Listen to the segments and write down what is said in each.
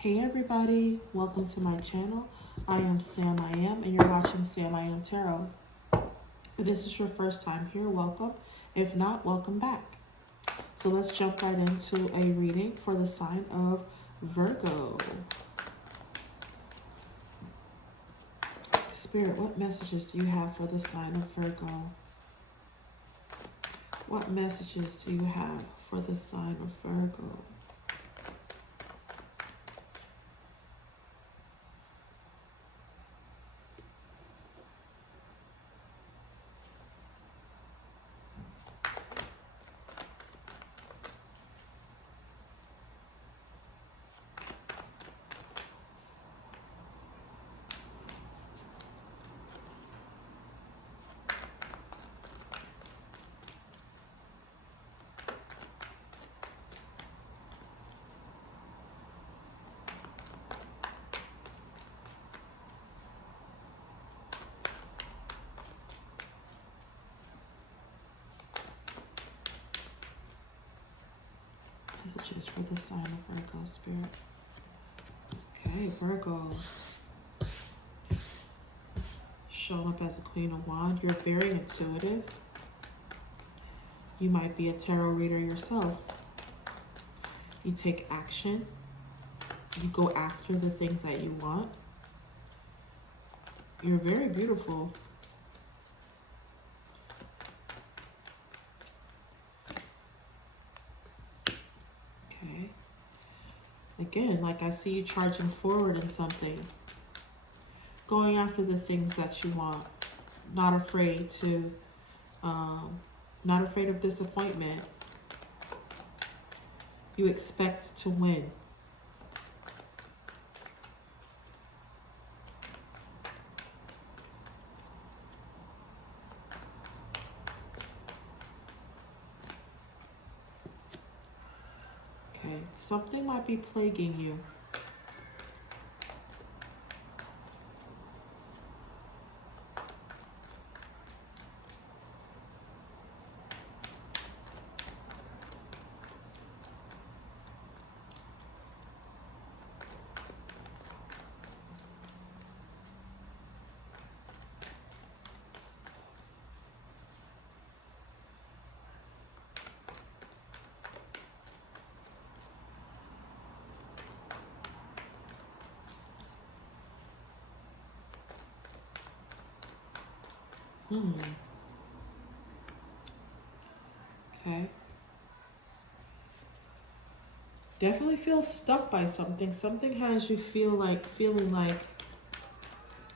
Hey everybody, welcome to my channel. I am SamIAm and you're watching SamIAm Tarot. If this is your first time here, welcome. If not, welcome back. So let's jump right into a reading for the sign of Virgo. Spirit, what messages do you have for the sign of Virgo? What messages do you have for the sign of Virgo? Messages for the sign of Virgo, Spirit. Okay, Virgo. Showing up as a Queen of Wands. You're very intuitive. You might be a tarot reader yourself. You take action. You go after the things that you want. You're very beautiful. Okay. Again, like I see you charging forward in something. Going after the things that you want. Not afraid to, not afraid of disappointment. You expect to win. Okay, something might be plaguing you. Okay. Definitely feel stuck by something. Something has you feeling like,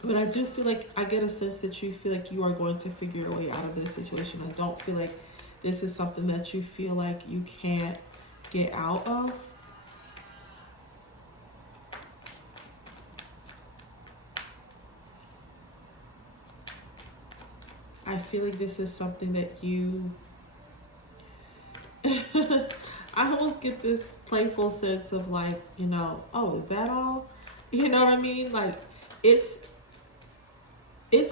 but I do feel like I get a sense that you feel like you are going to figure your way out of this situation. I don't feel like this is something that you feel like you can't get out of. I feel like this is something that you I almost get this playful sense of like, you know, oh, is that all? You know what I mean? Like it's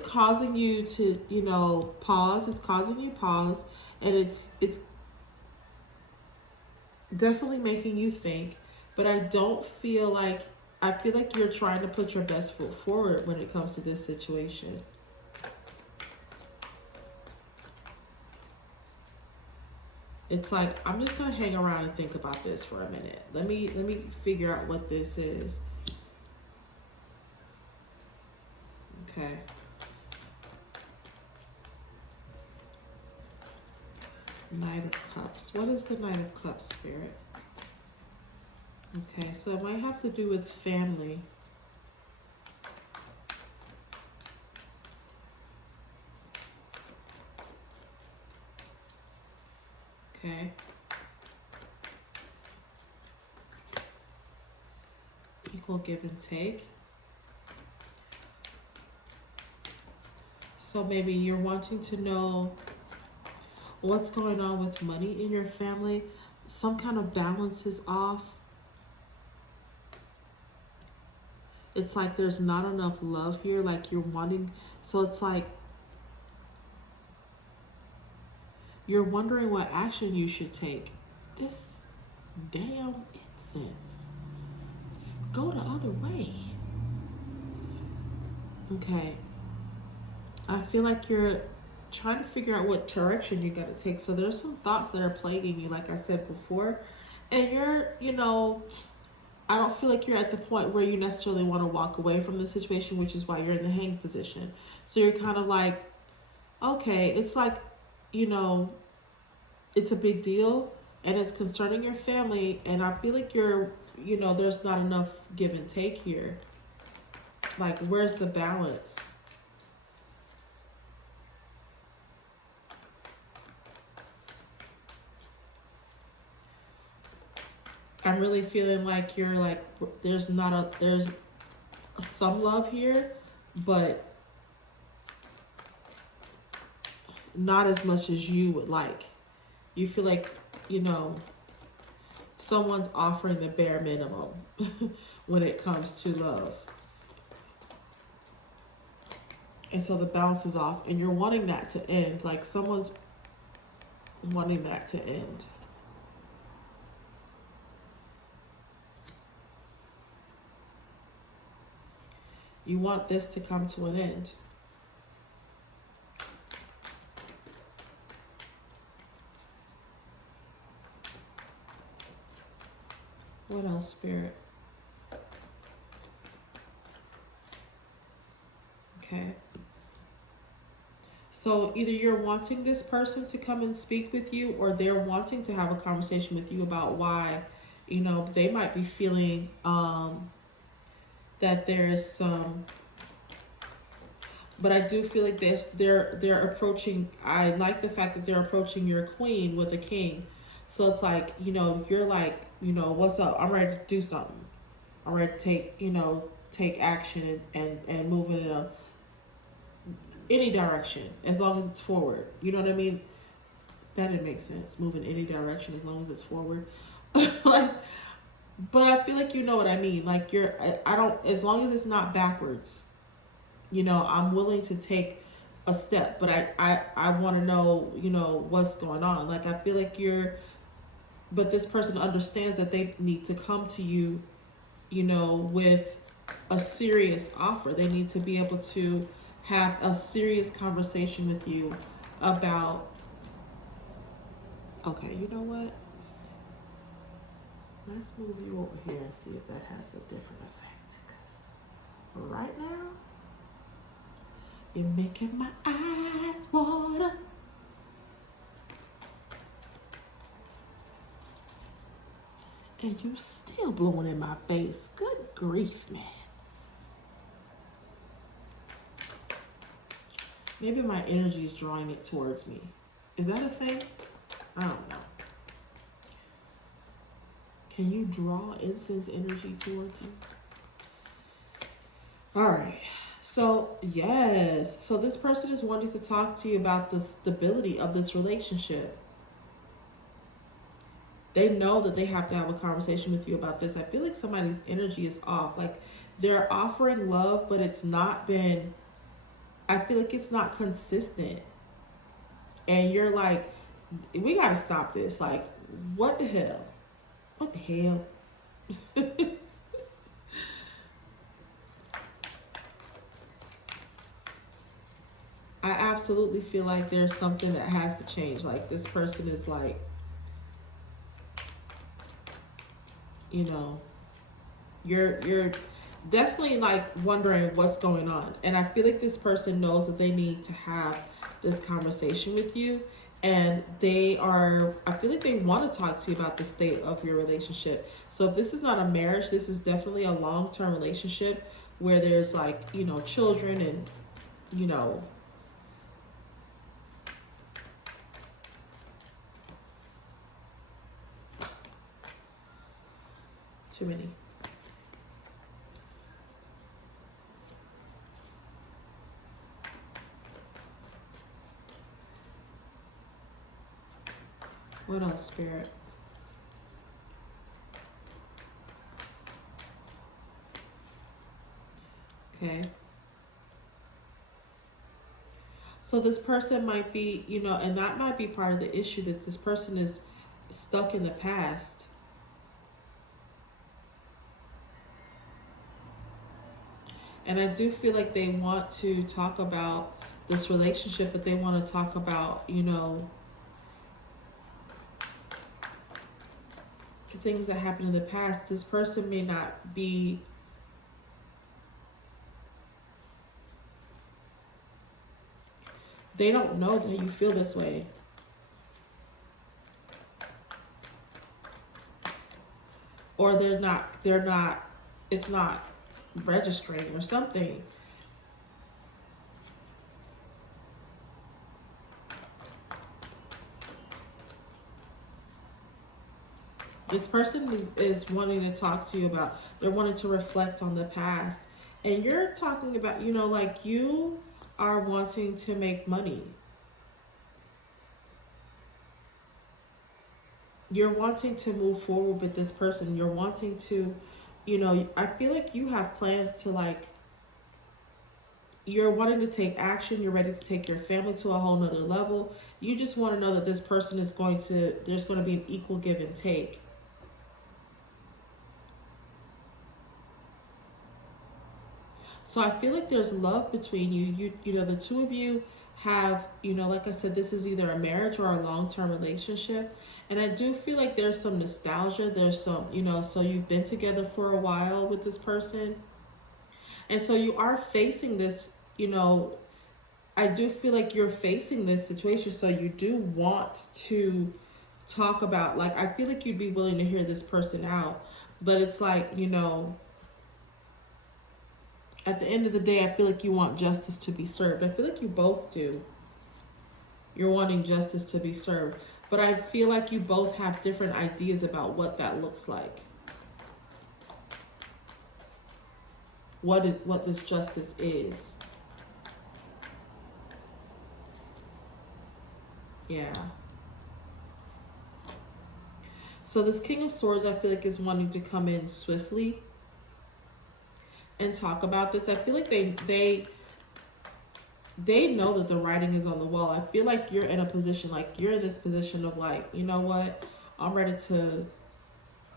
causing you to, you know, pause. It's causing you pause, and it's definitely making you think, but I don't feel like, I feel like you're trying to put your best foot forward when it comes to this situation. It's like, I'm just gonna hang around and think about this for a minute. Let me figure out what this is. Okay. Knight of Cups. What is the Knight of Cups, Spirit? Okay, so it might have to do with family. Okay. Equal give and take. So maybe you're wanting to know what's going on with money in your family. Some kind of balance is off. It's like there's not enough love here, like you're wanting, so it's like you're wondering what action you should take. This damn incense. go the other way. Okay. I feel like you're trying to figure out what direction you got to take. So there's some thoughts that are plaguing you, like I said before. And you're, I don't feel like you're at the point where you necessarily want to walk away from the situation, which is why you're in the hang position. So you're kind of like, okay, it's like, you know, it's a big deal and it's concerning your family. And I feel like there's not enough give and take here. Like, where's the balance? I'm really feeling like you're like, there's some love here, but not as much as you would like. You feel like, someone's offering the bare minimum when it comes to love. And so the balance is off, and you're wanting that to end. Like, someone's wanting that to end. You want this to come to an end. What else, Spirit? Okay. So either you're wanting this person to come and speak with you, or they're wanting to have a conversation with you about why, they might be feeling that there's some. But I do feel like they're approaching. I like the fact that they're approaching your queen with a king. So it's like, you're like, what's up? I'm ready to do something. I'm ready to take action and move in any direction as long as it's forward. You know what I mean? That didn't make sense. Move in any direction as long as it's forward. Like, but I feel like you know what I mean. Like, I don't, as long as it's not backwards, I'm willing to take a step, but I want to know, what's going on. Like, I feel like but this person understands that they need to come to you, with a serious offer. They need to be able to have a serious conversation with you about, okay, you know what? Let's move you over here and see if that has a different effect. Because right now, you're making my eyes water. And you're still blowing in my face. Good grief, man. Maybe my energy is drawing it towards me. Is that a thing? I don't know. Can you draw incense energy towards you? All right. So, yes. So this person is wanting to talk to you about the stability of this relationship. They know that they have to have a conversation with you about this. I feel like somebody's energy is off. Like, they're offering love, but it's not been, I feel like it's not consistent. And you're like, we got to stop this. Like, what the hell? What the hell? I absolutely feel like there's something that has to change. Like, this person is like, you're definitely like wondering what's going on. And I feel like this person knows that they need to have this conversation with you. And I feel like they want to talk to you about the state of your relationship. So if this is not a marriage, this is definitely a long-term relationship where there's like, children and, too many. What else, Spirit? Okay. So this person might be, and that might be part of the issue, that this person is stuck in the past. And I do feel like they want to talk about this relationship, but they want to talk about, you know, the things that happened in the past. This person may not be, they don't know that you feel this way. Or they're not, it's not registering or something. This person is wanting to talk to you about, they're wanting to reflect on the past. And you're talking about, you know, like you are wanting to make money. You're wanting to move forward with this person. You're wanting to, you know, I feel like you have plans to like, you're wanting to take action. You're ready to take your family to a whole nother level. You just want to know that this person is going to, there's going to be an equal give and take. So I feel like there's love between you. You know, the two of you have, you know, like I said, this is either a marriage or a long-term relationship. And I do feel like there's some nostalgia. There's some, you know, so you've been together for a while with this person. And so you are facing this, you know, I do feel like you're facing this situation. So you do want to talk about, like, I feel like you'd be willing to hear this person out. But it's like, you know, at the end of the day, I feel like you want justice to be served. I feel like you both do. You're wanting justice to be served. But I feel like you both have different ideas about what that looks like. What this justice is. Yeah. So this King of Swords, I feel like, is wanting to come in swiftly and talk about this. I feel like they know that the writing is on the wall. I feel like you're in a position, like you're in this position of like, you know what, I'm ready to,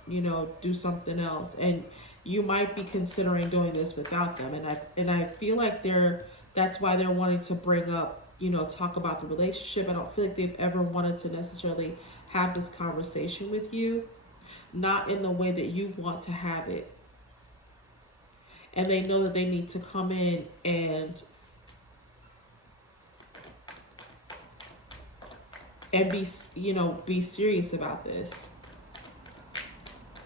you know, do something else. And you might be considering doing this without them. And I feel like that's why they're wanting to bring up, you know, talk about the relationship. I don't feel like they've ever wanted to necessarily have this conversation with you, not in the way that you want to have it. And they know that they need to come in and be, you know, be serious about this.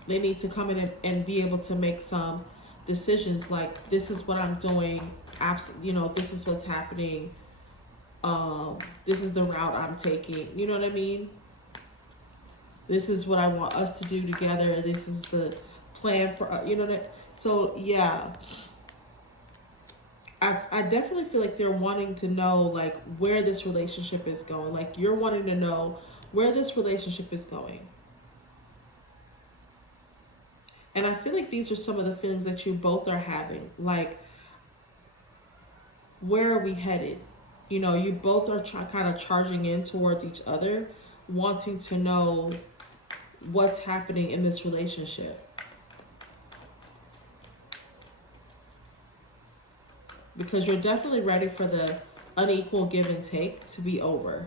They need to come in and be able to make some decisions, like, this is what I'm doing, you know, this is what's happening, this is the route I'm taking, you know what I mean? This is what I want us to do together. This is the plan for, you know what I, so yeah, I definitely feel like they're wanting to know, like, where this relationship is going. Like, you're wanting to know where this relationship is going. And I feel like these are some of the feelings that you both are having. Like, where are we headed? You know, you both are kind of charging in towards each other, wanting to know what's happening in this relationship. Because you're definitely ready for the unequal give and take to be over.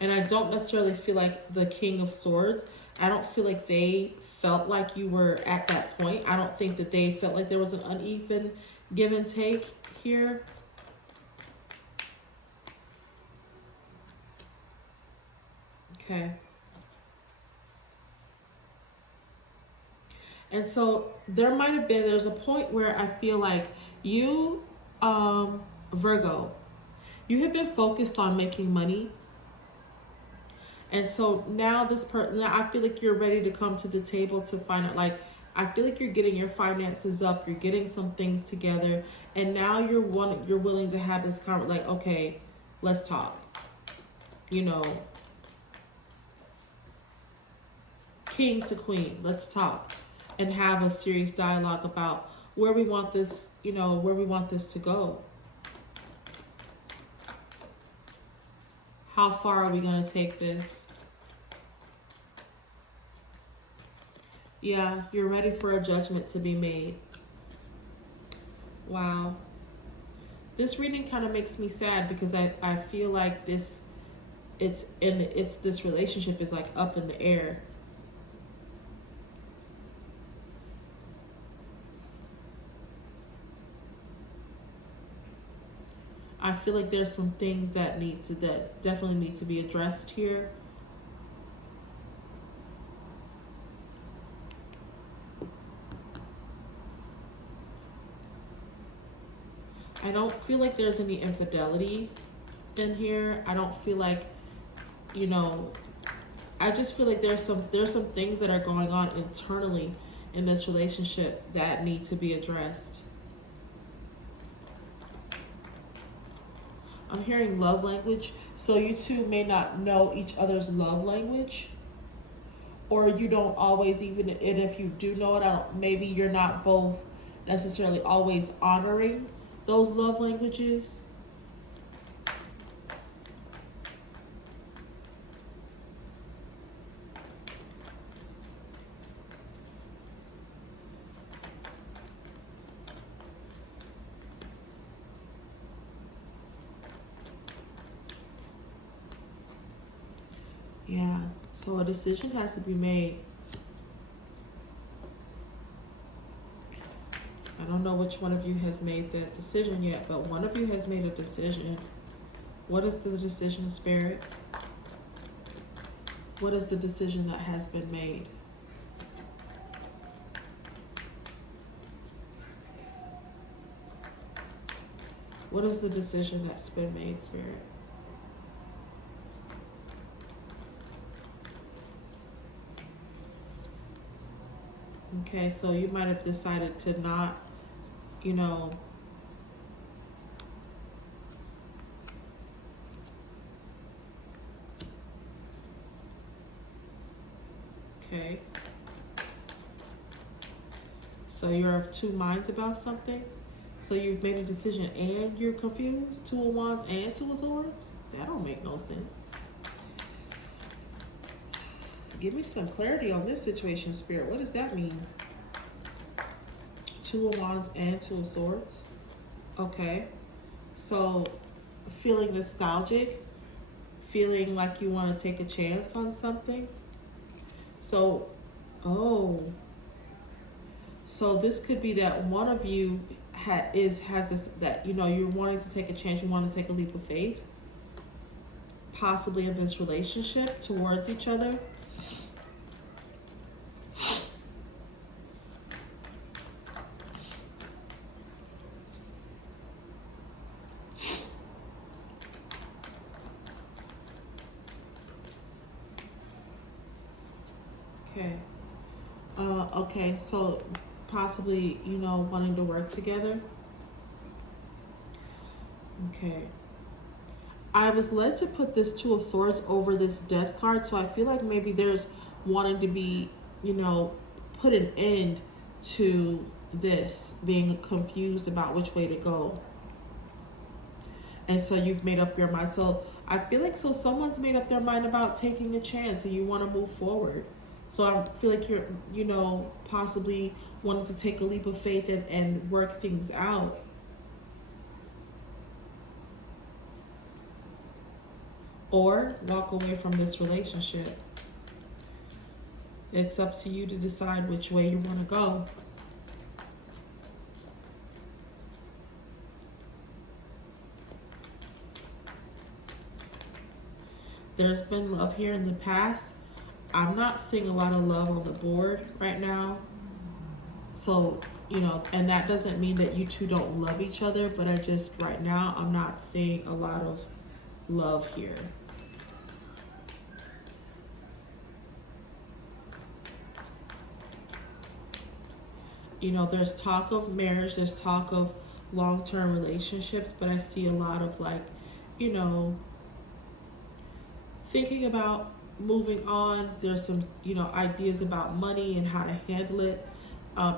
And I don't necessarily feel like the King of Swords, I don't feel like they felt like you were at that point. I don't think that they felt like there was an uneven give and take here. Okay. And so there's a point where I feel like you, Virgo, you have been focused on making money. And so now I feel like you're ready to come to the table to find out, like, I feel like you're getting your finances up, you're getting some things together, and now you're willing to have this conversation, like, okay, let's talk. You know, king to queen, let's talk and have a serious dialogue about where we want this, you know, where we want this to go. How far are we going to take this? Yeah, you're ready for a judgment to be made. Wow. This reading kind of makes me sad because I feel like this relationship is like up in the air. I feel like there's some things that definitely need to be addressed here. I don't feel like there's any infidelity in here. I don't feel like, you know, I just feel like there's some things that are going on internally in this relationship that need to be addressed. I'm hearing love language. So you two may not know each other's love language. Or you don't always even, and if you do know it, maybe you're not both necessarily always honoring those love languages. Yeah, so a decision has to be made. I don't know which one of you has made that decision yet, but one of you has made a decision. What is the decision, Spirit? What is the decision that has been made? What is the decision that's been made, Spirit? Okay, so you might have decided to not, you know, okay. So you're of two minds about something? So you've made a decision and you're confused? Two of Wands and Two of Swords? That don't make no sense. Give me some clarity on this situation, Spirit. What does that mean? Two of Wands and Two of Swords? Okay. So feeling nostalgic, feeling like you want to take a chance on something. So, oh. So this could be that one of you has this, that, you know, you're wanting to take a chance, you want to take a leap of faith, possibly in this relationship towards each other. Okay. Okay, so possibly, you know, wanting to work together. Okay. I was led to put this Two of Swords over this Death card, so I feel like maybe there's wanting to be, you know, put an end to this, being confused about which way to go. And so you've made up your mind. So I feel like someone's made up their mind about taking a chance and you want to move forward. So I feel like you're, you know, possibly wanting to take a leap of faith and work things out. Or walk away from this relationship. It's up to you to decide which way you want to go. There's been love here in the past. I'm not seeing a lot of love on the board right now. So, you know, and that doesn't mean that you two don't love each other, but I just, right now, I'm not seeing a lot of love here. You know, there's talk of marriage, there's talk of long-term relationships, but I see a lot of, like, you know, thinking about moving on. There's some, you know, ideas about money and how to handle it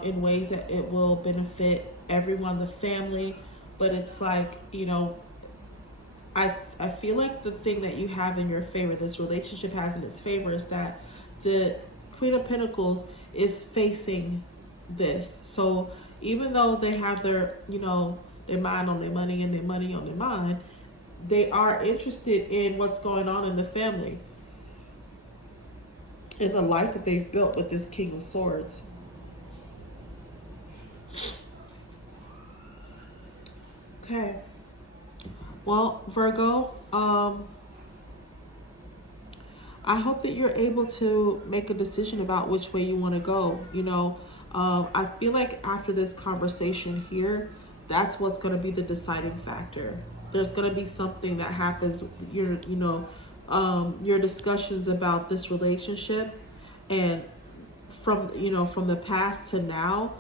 in ways that it will benefit everyone, the family. But it's like, you know, I feel like the thing that you have in your favor, this relationship has in its favor, is that the Queen of Pentacles is facing this. So even though they have their, their mind on their money and their money on their mind, they are interested in what's going on in the family, in the life that they've built with this King of Swords. Okay. Well, Virgo, I hope that you're able to make a decision about which way you want to go. I feel like after this conversation here, that's what's going to be the deciding factor. There's going to be something that happens, your discussions about this relationship, and from the past to now.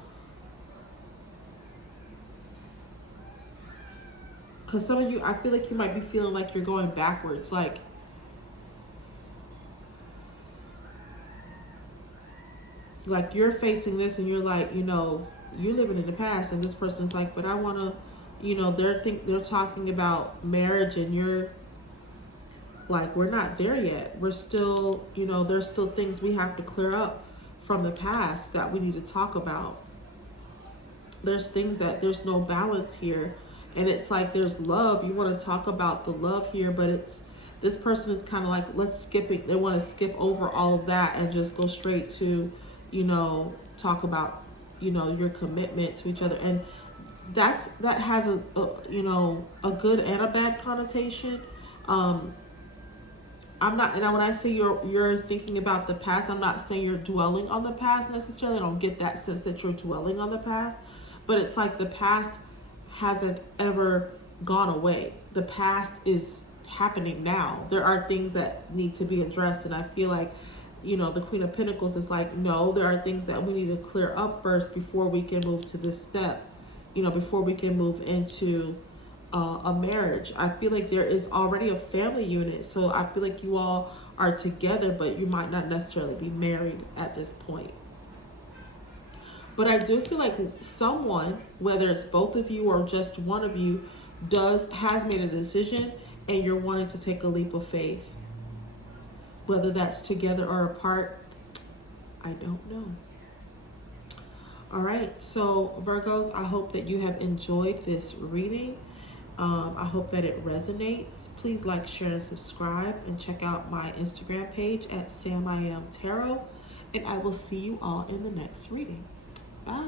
Because some of you, I feel like you might be feeling like you're going backwards, like you're facing this and you're like, you're living in the past, and this person's like, but I want to, they're talking about marriage, and you're like, we're not there yet. We're still, there's still things we have to clear up from the past that we need to talk about. There's things that there's no balance here, and it's like there's love. You want to talk about the love here, but this person is kind of like, let's skip it. They want to skip over all of that and just go straight to, talk about, your commitment to each other. And that has a good and a bad connotation. I'm not, and when I say you're thinking about the past, I'm not saying you're dwelling on the past necessarily. I don't get that sense that you're dwelling on the past, but it's like the past hasn't ever gone away. The past is happening now. There are things that need to be addressed, and I feel like, the Queen of Pentacles is like, no, there are things that we need to clear up first before we can move to this step, before we can move into a marriage. I feel like there is already a family unit, so I feel like you all are together, but you might not necessarily be married at this point. But I do feel like someone, whether it's both of you or just one of you, has made a decision, and you're wanting to take a leap of faith. Whether that's together or apart, I don't know. All right, so Virgos, I hope that you have enjoyed this reading. I hope that it resonates. Please like, share, and subscribe, and check out my Instagram page at SamIAm Tarot. And I will see you all in the next reading. Bye.